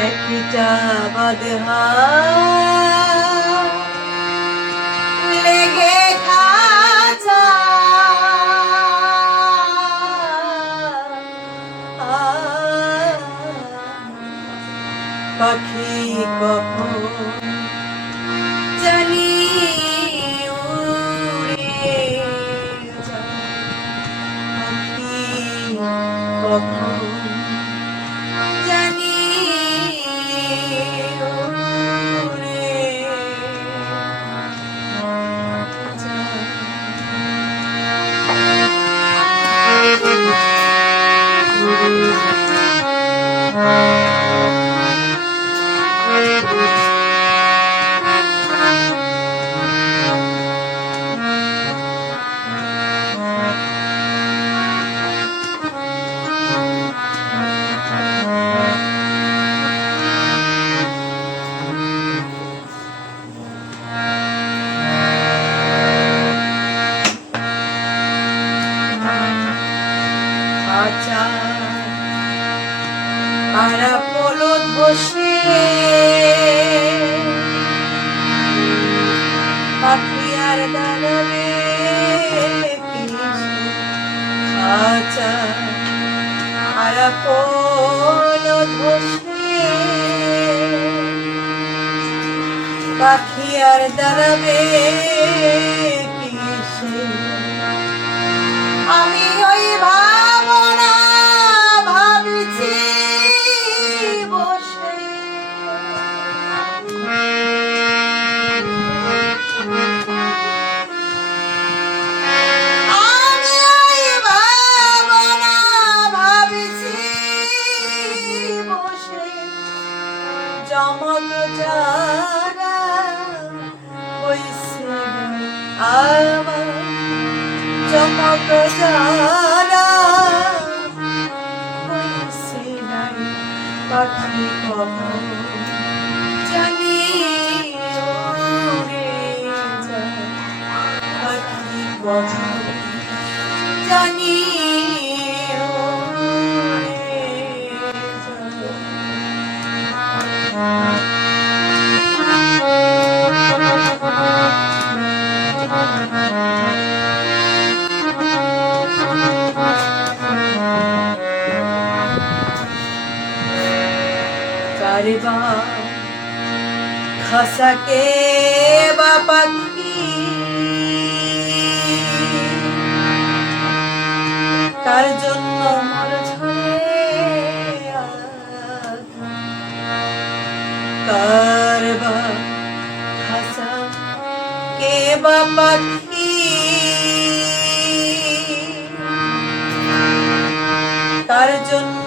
একটা বাদহা লেগে খাঁচা পাখি কখন জানি উড়ে পাখি কখন আচা আরা পলো ধসে পাখি আর দাঁড়াবে আচা আরা পলো ধসে পাখি আর দাঁড়াবে জমক যারা আমার চমক যারা পাখি কখন জানি পাখি কখন জানি খাসাকে বা পাখি। কার জন্য মর ঝরে কারবা খাসা কে বা পাখি? তার জন্য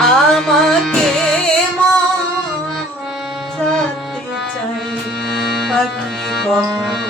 আমাকে মজাতে চাই পাখি কখন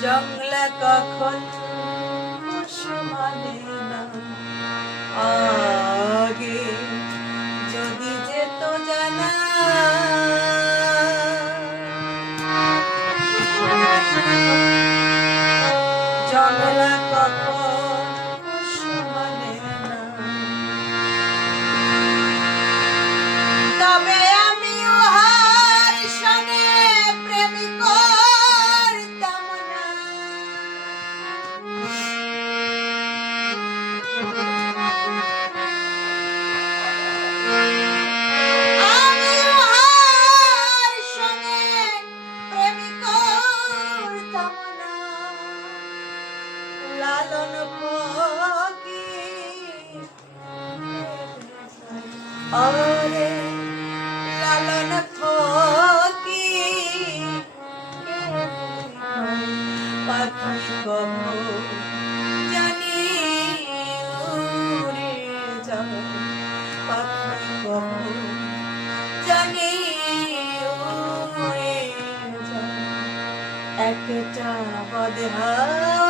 জংলা কখন মানে না? আগে যদি যেত জানা লালন পাখি। আরে লালন পাখি। পাখি কখন জানি উড়ে যাব। পাখি কখন জানি উড়ে যাব। একটা বদহা